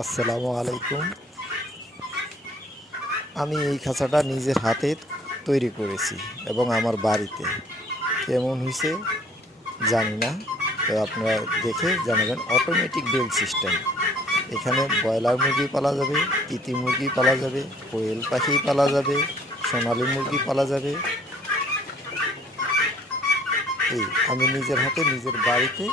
আসসালামু আলাইকুম। আমি এই খাঁচাটা নিজের হাতে তৈরি করেছি এবং আমার বাড়িতে কেমন হয়েছে জানি না, তো আপনারা দেখে জানাবেন। অটোমেটিক বেল সিস্টেম, এখানে ব্রয়লার মুরগি পালা যাবে, তিতি মুরগি পালা যাবে, কোয়েল পাখি পালা যাবে, সোনালি মুরগি পালা যাবে। এই আমি নিজের হাতে নিজের বাড়িতে